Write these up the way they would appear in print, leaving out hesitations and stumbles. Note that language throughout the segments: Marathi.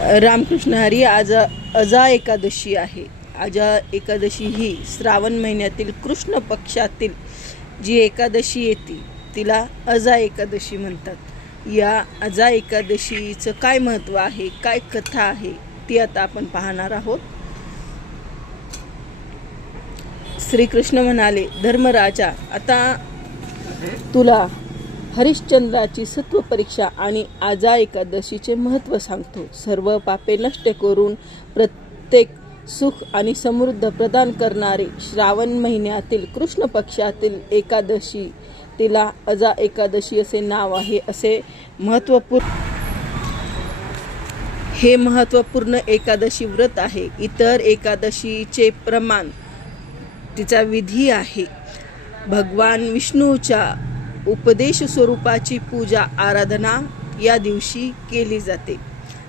रामकृष्ण हरी. आज अजा एकादशी आहे. अजा एकादशी ही श्रावण महिन्यातील कृष्ण पक्षातील जी एकादशी येते तिला अजा एकादशी म्हणतात. या अजा एकादशीचं काय महत्त्व आहे, काय कथा आहे ती आता आपण पाहणार आहोत. श्रीकृष्ण म्हणाले, धर्मराजा, आता तुला हरिश्चंद्राची सत्व परीक्षा आणि आजा एकादशीचे महत्त्व सांगतो. सर्व पापे नष्ट करून प्रत्येक सुख आणि समृद्ध प्रदान करणारे श्रावण महिन्यातील कृष्ण पक्षातील एकादशी तिला अजा एकादशी असे नाव आहे. हे महत्त्वपूर्ण एकादशी व्रत आहे. इतर एकादशीचे प्रमाण तिचा विधी आहे. भगवान विष्णूच्या उपदेश स्वरूपाची पूजा आराधना या दिवशी केली जाते.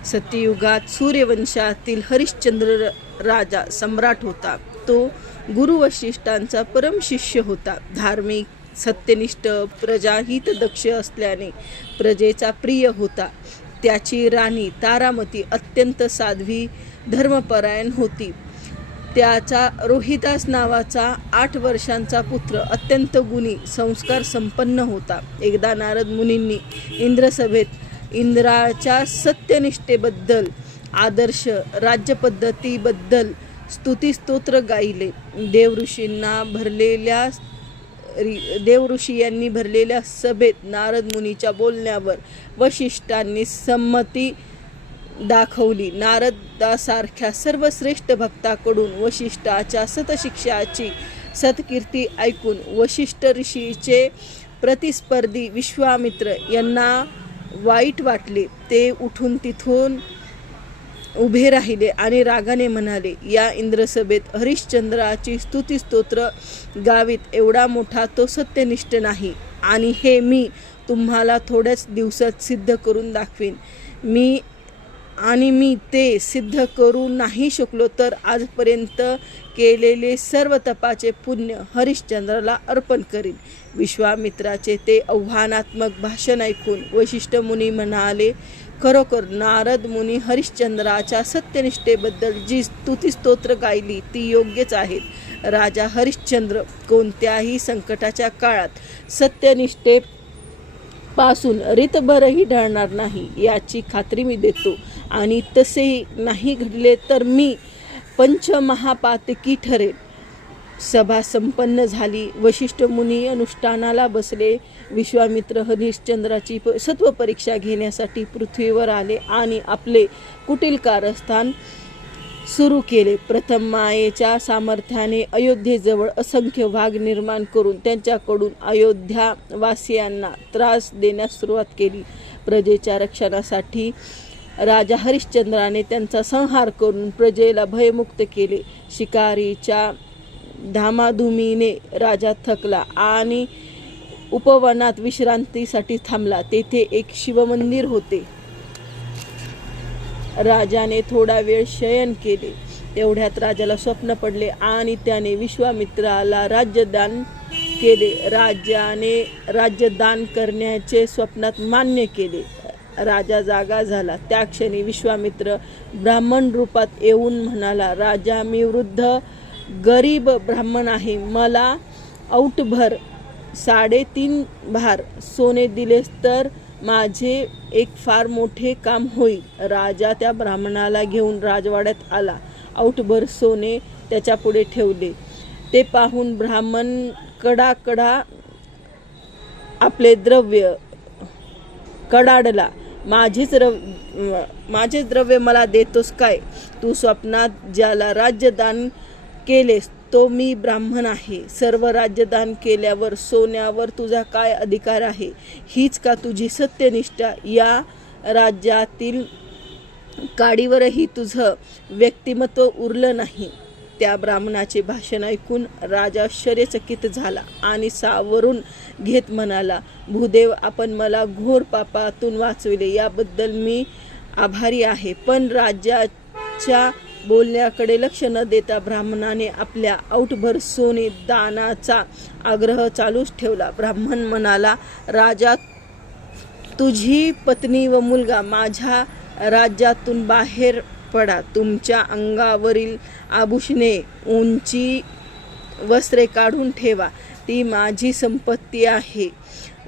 सत्ययुगात सूर्यवंशातील हरिश्चंद्र राजा सम्राट होता. तो गुरु वशिष्ठांचा परम शिष्य होता. धार्मिक, सत्यनिष्ठ, प्रजाहितदक्ष असल्याने प्रजेचा प्रिय होता. त्याची राणी तारामती अत्यंत साध्वी, धर्मपरायण होती. त्याचा रोहिदास नावाचा 8 वर्षांचा पुत्र अत्यंत गुणी, संस्कार संपन्न होता. एकदा नारद मुनींनी इंद्रसभेत इंद्राच्या सत्यनिष्ठेबद्दल, आदर्श राज्यपद्धतीबद्दल स्तुतिस्तोत्र गायले. देवऋषी यांनी भरलेल्या सभेत नारद मुनीच्या बोलण्यावर वशिष्ठांनी संमती दाखवली. नारदासारख्या सर्वश्रेष्ठ भक्ताकडून वशिष्ठाच्या सतशिक्षाची सत्कीर्ती ऐकून वशिष्ठ ऋषीचे प्रतिस्पर्धी विश्वामित्र यांना वाईट वाटले. ते उठून तिथून उभे राहिले आणि रागाने म्हणाले, या इंद्रसभेत हरिश्चंद्राची स्तुतिस्तोत्र गावीत एवढा मोठा तो सत्यनिष्ठ नाही, आणि हे मी तुम्हाला थोड्याच दिवसात सिद्ध करून दाखवीन. मी ते सिद्ध करू नाही शकलो तर आजपर्यंत केलेले सर्व तपाचे पुण्य हरिश्चंद्राला अर्पण करीन. विश्वामित्राचे ते आव्हानात्मक भाषण ऐकून वशिष्ठ मुनी म्हणाले, खरोखर नारद मुनी हरिश्चंद्राच्या सत्यनिष्ठेबद्दल जी स्तुतिस्तोत्र गायली ती योग्यच आहेत. राजा हरिश्चंद्र कोणत्याही संकटाच्या काळात सत्यनिष्ठेपासून रीतभरही ढळणार नाही याची खात्री मी देतो, आणि तसेही नाही घडले तर मी पंचमहापातकी ठरेल. सभा संपन्न झाली. वशिष्ठ मुनी अनुष्ठानाला बसले. विश्वामित्र हरिश्चंद्राची सत्वपरीक्षा घेण्यासाठी पृथ्वीवर आले आणि आपले कुटील कारस्थान सुरू केले. प्रथम मायेच्या सामर्थ्याने अयोध्येजवळ असंख्य वाघ निर्माण करून त्यांच्याकडून अयोध्यावासियांना त्रास देण्यास सुरुवात केली. प्रजेच्या रक्षणासाठी राजा हरिश्चंद्राने त्यांचा संहार करून प्रजेला भयमुक्त केले. शिकारीच्या धामाधुमीने राजा थकला आणि उपवनात विश्रांतीसाठी थांबला. तेथे एक शिवमंदिर होते. राजाने थोडा वेळ शयन केले. तेवढ्यात राजाला स्वप्न पडले आणि त्याने विश्वामित्राला राज्यदान केले. राजाने राज्यदान करण्याचे स्वप्नात मान्य केले. राजा जागा झाला. त्या क्षणी विश्वामित्र ब्राह्मण रूपात येऊन म्हणाला, राजा, मी वृद्ध गरीब ब्राह्मण आहे. मला औटभर 3.5 भार सोने दिलेस तर माझे एक फार मोठे काम होईल. राजा त्या ब्राह्मणाला घेऊन राजवाड्यात आला. औटभर सोने त्याच्यापुढे ठेवले. ते पाहून ब्राह्मण कडाकडा आपले द्रव्य कडाडला. माझे द्रव्य मला देतोस काय? तू स्वप्नात ज्याला राज्यदान केलेस तो मी ब्राह्मण आहे. सर्व राज्यदान केल्यावर सोन्यावर तुझा काय अधिकार आहे? हीच का तुझी सत्यनिष्ठा? या राज्यातील काडीवरही तुझं व्यक्तिमत्व उरलं नाही. त्या ब्राह्मणाचे भाषण ऐकून राजा आश्चर्यचकित झाला आणि सावरून घेत म्हणाला, भूदेव, आपण मला घोर पापातून वाचविले याबद्दल मी आभारी आहे. पण राजाच्या बोलण्याकडे लक्ष न देता ब्राह्मणाने आपल्या औटभर सोने दानाचा आग्रह चालूच ठेवला. ब्राह्मण म्हणाला, राजा, तुझी पत्नी व मुलगा माझ्या राज्यातून बाहेर पडा. तुमच्या अंगावरील आभूषणे, उंची वस्त्रे काढून ठेवा. ती माझी संपत्ती आहे.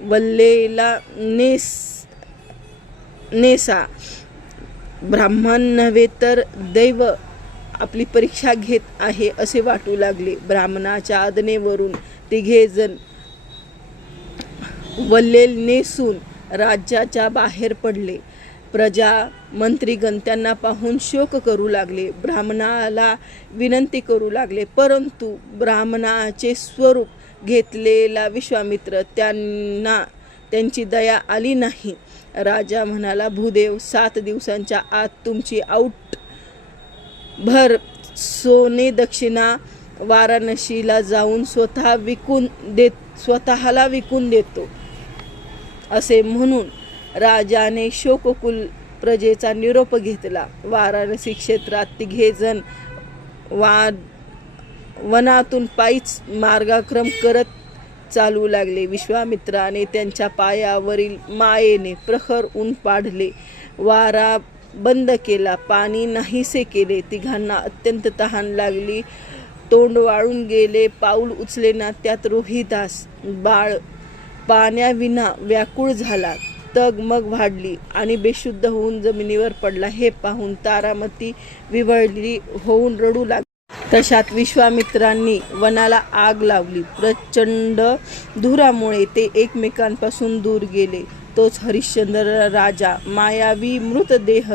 वल्लेला नेसा. ब्राह्मण नव्हे तर दैव आपली परीक्षा घेत आहे असे वाटू लागले. ब्राह्मणाच्या आज्ञेवरून तिघे जण वल्लेल नेसून राज्याच्या बाहेर पडले. प्रजा मंत्रीगण त्यांना पाहून शोक करू लागले. ब्राह्मणाला विनंती करू लागले, परंतु ब्राह्मणाचे स्वरूप घेतलेला विश्वामित्र त्यांना त्यांची दया आली नाही. राजा म्हणाला, भूदेव, 7 दिवसांच्या आत तुमची भर सोने दक्षिणा वाराणसीला जाऊन स्वतःला विकून देतो. असे म्हणून राजाने शोककुल प्रजेचा निरोप घेतला. वाराणसी क्षेत्रात तिघे जण वनातून पायीच मार्गक्रम करत चालू लागले. विश्वामित्राने त्यांच्या पायावरील मायेने प्रखर ऊन पाडले, वारा बंद केला, पाणी नाहीसे केले. तिघांना अत्यंत तहान लागली. तोंड वाळून गेले, पाऊल उचलेना. त्यात रोहिदास बाळ पाण्याविना व्याकुळ झाला. तगमग वाढली आणि बेशुद्ध होऊन जमिनीवर पडला. हे पाहून तारामती विव्हळली होऊन रडू लागली. तशात विश्वामित्रांनी वनाला आग लावली. प्रचंड धुरामुळे ते एकमेकांपासून दूर गेले. तोच हरिश्चंद्र राजा मायावी मृतदेह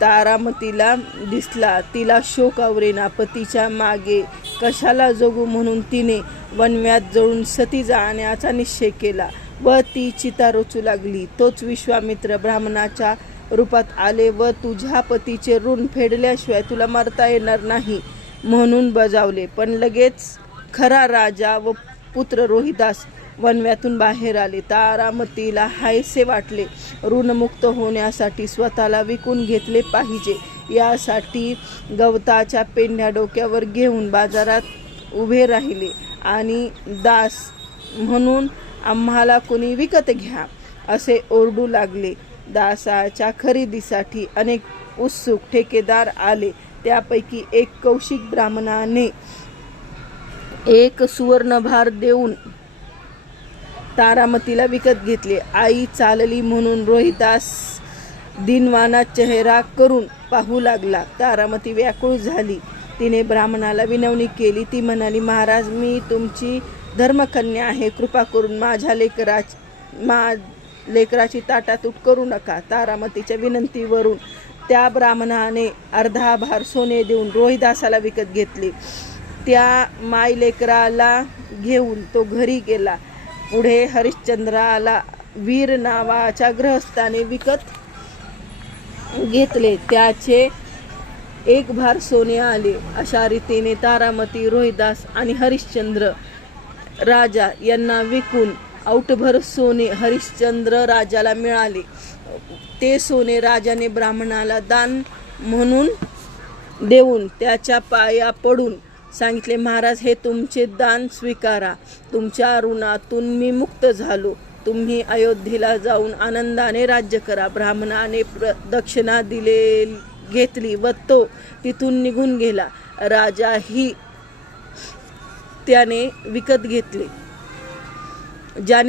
तारामतीला दिसला. तिला शोक आवरेना. पतीच्या मागे कशाला जगू म्हणून तिने वनव्यात जळून सती जाण्याचा निश्चय केला व ती चिता रोचू लागली. तोच विश्वामित्र ब्राह्मणाच्या रूपात आले व तुझ्या पतीचे ऋण फेडल्याशिवाय तुला मरता येणार नाही म्हणून बजावले. पण लगेच खरा राजा व पुत्र रोहिदास वनव्यातून बाहेर आले. तारामतीला हायसे वाटले. ऋणमुक्त होण्यासाठी स्वतःला विकून घेतले पाहिजे. यासाठी गवताच्या पेंढ्या डोक्यावर घेऊन बाजारात उभे राहिले आणि दास म्हणून आम्हाला कोणी विकत घ्या असे ओरडू लागले. दासाच्या खरेदीसाठी अनेक उत्सुक ठेकेदार आले. त्यापैकी एक कौशिक ब्राह्मणाने 1 सुवर्णभार देऊन तारामतीला विकत घेतले. आई चालली म्हणून रोहिदास दिनवाना चेहरा करून पाहू लागला. तारामती व्याकुळ झाली. तिने ब्राह्मणाला विनवणी केली. ती म्हणाली, महाराज, मी तुमची धर्मकन्या आहे. कृपा करून माझ्या लेकराची ताटातूट करू नका. तारामतीच्या विनंतीवरून त्या ब्राह्मणाने अर्धा भार सोने देऊन रोहिदासाला विकत घेतले. त्या मायलेकराला घेऊन तो घरी गेला. पुढे हरिश्चंद्राला वीर नावाच्या गृहस्थाने विकत घेतले. त्याचे 1 भार सोने आले. अशा रीतीने तारामती, रोहिदास आणि हरिश्चंद्र राजा यांना विकून औटभर सोने हरिश्चंद्र राजाला मिळाले. ते सोने राजाने ब्राह्मणाला दान म्हणून देऊन त्याच्या पाया पडून सांगितले, महाराज, हे तुमचे दान स्वीकारा. तुमच्या ऋणातून मी मुक्त झालो. तुम्ही अयोध्येला जाऊन आनंदाने राज्य करा. ब्राह्मणाने दक्षिणा घेतली व तो तिथून निघून गेला. राजाही ज्याने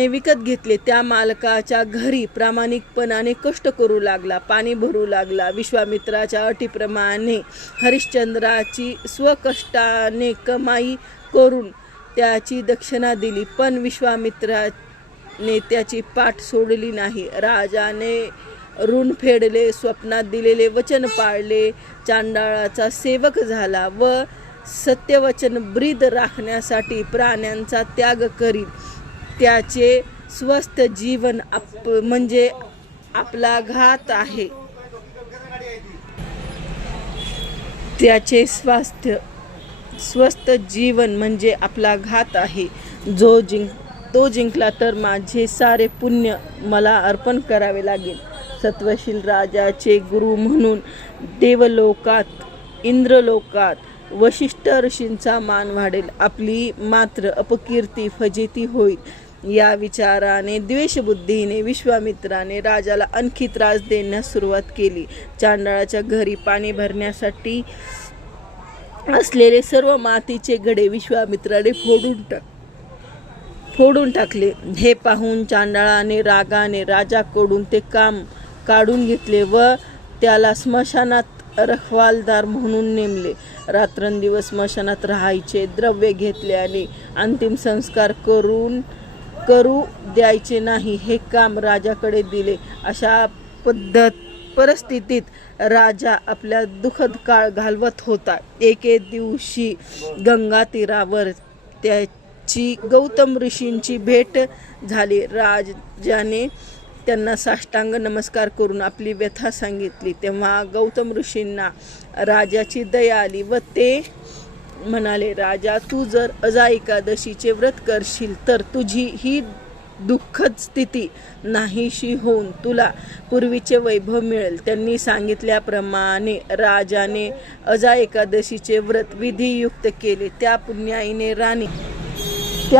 विकत घेतले त्या मालकाच्या घरी प्रामाणिकपणाने कष्ट करू लागला, पाणी भरू लागला. विश्वामित्राच्या अटीप्रमाणे हरिश्चंद्राची स्वकष्टाने कमाई करून त्याची दक्षिणा दिली, पण विश्वामित्राने त्याची पाठ सोडली नाही. राजाने ऋण फेडले, स्वप्नात दिलेले वचन पाळले, चांडाळाचा सेवक झाला व सत्यवचन ब्रीद राखण्यासाठी प्राण्यांचा त्याग करीत. त्याचे स्वस्थ जीवन म्हणजे आपला घात आहे. त्याचे स्वस्थ जीवन म्हणजे आपला घात आहे. तो जिंकला तर माझे सारे पुण्य मला अर्पण करावे लागेल. सत्वशील राजाचे गुरु म्हणून देवलोकात, इंद्रलोकात वशिष्ठ ऋषींचा मान वाढेल. आपली मात्र अपकीर्ती, फजिती होईल. या विचाराने द्वेषबुद्धीने विश्वामित्राने राजाला आणखी त्रास देण्यास सुरुवात केली. चांडाळाच्या घरी पाणी भरण्यासाठी असलेले सर्व मातीचे घडे विश्वामित्राने फोडून टाकले. हे पाहून चांडाळाने रागाने राजाकडून ते काम काढून घेतले व त्याला स्मशानात रखवालदार म्हणून नेमले. रात्रंदिवस स्मशानात राहायचे. द्रव्य घेतल्याने अंतिम संस्कार करू द्यायचे नाही हे काम राजाकडे दिले. अशा परिस्थितीत राजा आपला दुःखद काळ घालवत होता. एके दिवशी गंगा तीरावर त्याची गौतम ऋषींची भेट झाली. राजाने त्यांना साष्टांग नमस्कार करून आपली व्यथा सांगितली. तेव्हा गौतम ऋषींना राजाची दया आली व ते म्हणाले, राजा, तू जर अजा एकादशीचे व्रत करशील तर तुझी ही दुःखद स्थिती नाहीशी होऊन तुला पूर्वीचे वैभव मिळेल. त्यांनी सांगितल्याप्रमाणे राजाने अजा एकादशीचे व्रत विधियुक्त केले. त्या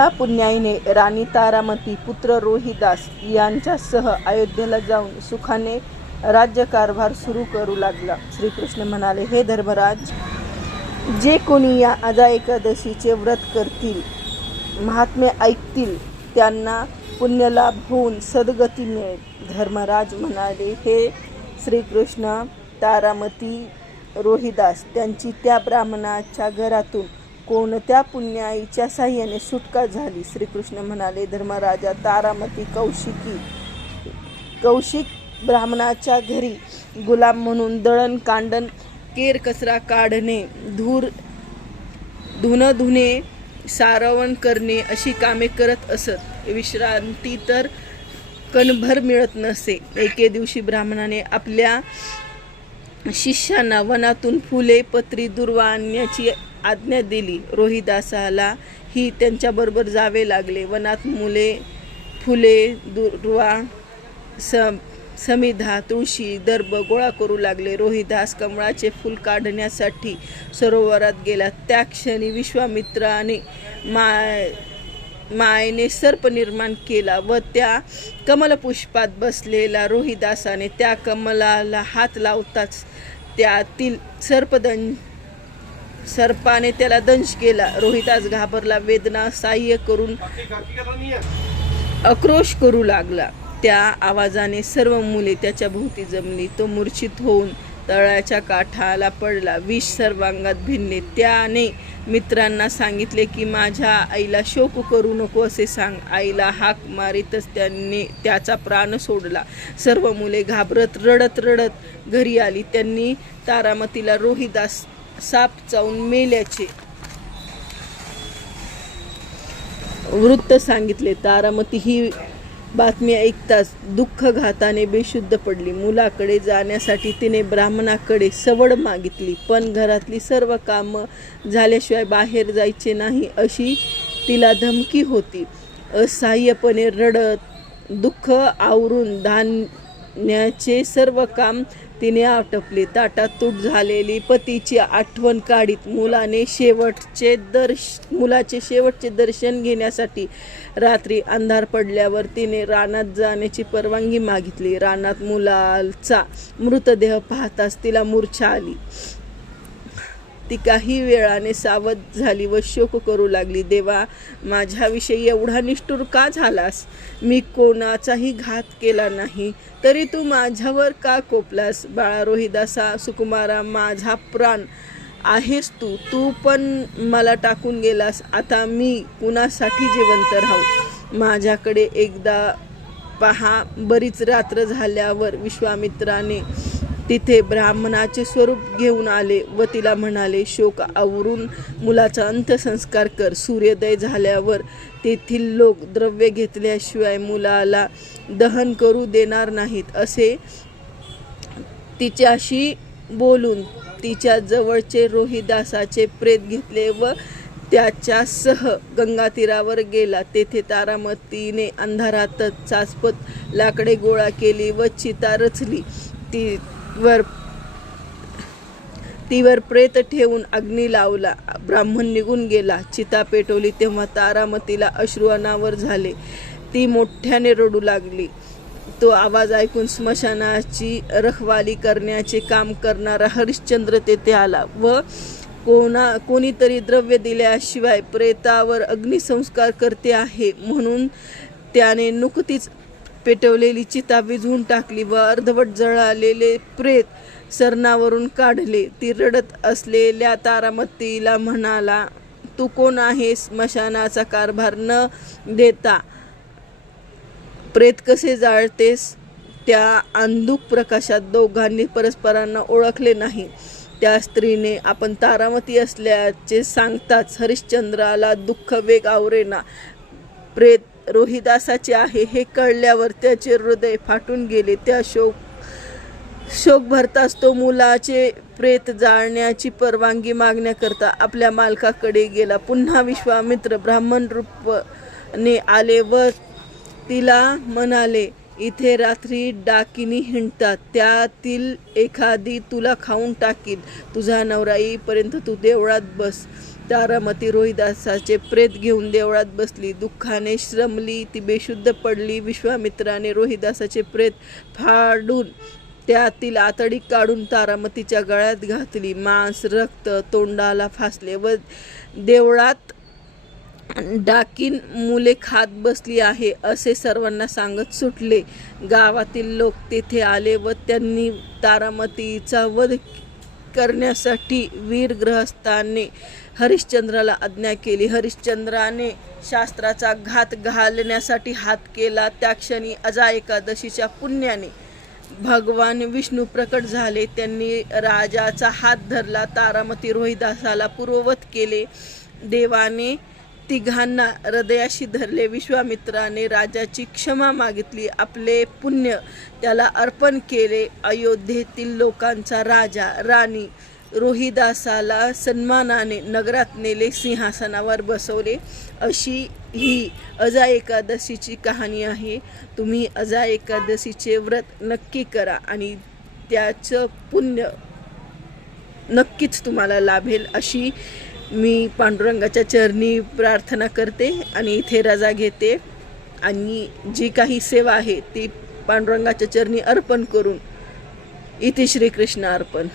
पुण्याईने राणी तारामती पुत्र रोहिदास यांच्यासह अयोध्येला जाऊन सुखाने राज्यकारभार सुरू करू लागला. श्रीकृष्ण म्हणाले, हे धर्मराज, जे कोणी या अजा एकादशीचे व्रत करतील, महात्म्य ऐकतील, त्यांना पुण्यलाभ होऊन सद्गती मिळेल. धर्मराज म्हणाले, हे श्रीकृष्ण, तारामती रोहिदास त्यांची त्या ब्राह्मणाच्या घरातून कोणत्या पुण्याईच्या साह्याने सुटका झाली? श्रीकृष्ण म्हणाले, धर्मराजा, तारामती कौशिक ब्राह्मणाच्या घरी गुलाम म्हणून दळण कांडण, केर कचरा काढणे, धुणं धुणे, सारवण करणे अशी कामे करत असत. विश्रांती तर कणभर मिळत नसे. एके दिवशी ब्राह्मणाने आपल्या शिष्यांना वनातून फुले पत्री दुर्वा आणण्याची आज्ञा दिली. रोहिदासाला ही त्यांच्याबरोबर जावे लागले. वनात फुले दुर्वा समिधा, तुळशी, दर्भ गोळा करू लागले. रोहिदास कमळाचे फूल काढण्यासाठी सरोवरात गेला. त्या क्षणी विश्वामित्राने मायेने सर्प निर्माण केला व त्या कमलपुष्पात बसलेला रोहिदासाने त्या कमलाला हात लावताच त्यातील सर्पाने त्याला दंश केला. रोहिदास घाबरला. वेदना सहाय्य करून आक्रोश करू लागला. त्या आवाजाने सर्व मुले त्याच्या भोवती जमली. तो मूर्छित होऊन तळ्याच्या काठाला पडला. विष सर्वांगात भिनले. त्याने मित्रांना सांगितले की माझ्या आईला शोक करू नको असे सांग. आईला हाक मारीतच त्यांनी त्याचा प्राण सोडला. सर्व मुले घाबरत रडत घरी आली. त्यांनी तारामतीला रोहिदास साप चावून मेल्याचे वृत्त सांगितले. तारामती ही बातमी ऐकताच दुःखघाताने बेशुद्ध पडली. मुलाकडे जाण्यासाठी तिने ब्राह्मणाकडे सवड मागितली, पण घरातली सर्व कामं झाल्याशिवाय बाहेर जायचे नाही अशी तिला धमकी होती. असहाय्यपणे रडत दुःख आवरून धान्याचे सर्व काम तिने आटपले. ताटात तूट झालेली पतीची आठवण काढीत मुलाचे शेवटचे दर्शन घेण्यासाठी रात्री अंधार पडल्यावर तिने रानात जाण्याची परवानगी मागितली. रानात मुलाचा मृतदेह पाहताच तिला मूर्छा आली. ती काही वेळाने सावध झाली व शोक करू लागली. देवा, माझ्याविषयी एवढा निष्ठुर का झालास? मी कोणाचाही घात केला नाही, तरी तू माझ्यावर का कोपलास? बाळा रोहिदासा, सुकुमारा, माझा प्राण आहेस तू पण मला टाकून गेलास. आता मी कुणासाठी जिवंत राहू? माझ्याकडे एकदा पहा. बरीच रात्र झाल्यावर विश्वामित्राने तिथे ब्राह्मणाचे स्वरूप घेऊन आले व तिला म्हणाले, शोक आवरून मुलाचा अंत्यसंस्कार कर. सूर्योदय झाल्यावर तेथील लोक द्रव्य घेतल्याशिवाय मुलाला दहन करू देणार नाहीत असे तिच्याशी बोलून तिच्या जवळचे रोहिदासाचे प्रेत घेतले व त्याच्यासह गंगा तीरावर गेला. तेथे तारामतीने अंधारातच चाचपत लाकडे गोळा केली व चिता रचली. तीवर प्रेत ठेवून अग्नी लावला. ब्राह्मण निघून गेला. चिता पेटवली तेव्हा तारामतीला अश्रू अनावर झाले. ती मोठ्याने रडू लागली. तो आवाज ऐकून स्मशानाची रखवाली करण्याचे काम करणारा हरिश्चंद्र तेथे आला व कोणीतरी द्रव्य दिल्याशिवाय प्रेतावर अग्निसंस्कार करते आहे म्हणून त्याने नुकतीच पेटवलेली चिता विझवून टाकली व अर्धवट जळालेले प्रेत सरणावरून काढले. ती रडत असलेल्या तारामतीला म्हणाला, तू कोण आहेस? स्मशानाचा कारभार न देता प्रेत कसे जाळतेस? त्या अंधुक प्रकाशात दोघांनी परस्परांना ओळखले नाही. त्या स्त्रीने आपण तारामती असल्याचे सांगताच हरिश्चंद्राला दुःख वेग आवरेना. प्रेत रोहिदासाचे आहे हे कळल्यावर त्याचे हृदय फाटून गेले. त्या शोक भरताच तो मुलाचे प्रेत जाळण्याची परवानगी मागण्याकरता आपल्या मालकाकडे गेला. पुन्हा विश्वामित्र ब्राह्मण रूपाने आले व तिला म्हणाले, इथे रात्री डाकिनी हिंडतात, त्यातील एखादी तुला खाऊन टाकील. तुझा नवरा येईपर्यंत तू देवळात बस. तारामती रोहिदासाचे प्रेत घेऊन देवळात बसली. दुःखाने श्रमली, ती बेशुद्ध पडली. विश्वामित्राने रोहिदासाचे प्रेत फाडून त्यातील आतडी काढून तारामतीच्या गळ्यात घातली. मांस रक्त तोंडाला फासले व देवळात डाकीन मुले खात बसली आहे असे सर्वांना सांगत सुटले. गावातील लोक तेथे आले व त्यांनी तारामतीचा वध करण्यासाठी वीर गृहस्थाने हरिश्चंद्राला आज्ञा केली. हरिश्चंद्राने शास्त्राचा घात घालण्यासाठी हात केला. त्या क्षणी अजा एकादशीच्या पुण्याने भगवान विष्णू प्रकट झाले. त्यांनी राजाचा हात धरला. तारामती रोहिदासाला पूर्ववत केले. देवाने तिघांना हृदयाशी धरले. विश्वामित्राने राजाची क्षमा मागितली. आपले पुण्य त्याला अर्पण केले. अयोध्येतील लोकांचा राजा राणी रोहिदासाला सन्मानाने नगरात नेले, सिंहासनावर बसवले. अशी ही अजा एकादशीची कहाणी आहे. तुम्ही अजा एकादशीचे व्रत नक्की करा आणि त्याचं पुण्य नक्कीच तुम्हाला लाभेल अशी मी पांडुरंगाच्या चरणी प्रार्थना करते आणि इथे रजा घेते आणि जी काही सेवा आहे ती पांडुरंगाच्या चरणी अर्पण करून इथे श्रीकृष्ण अर्पण.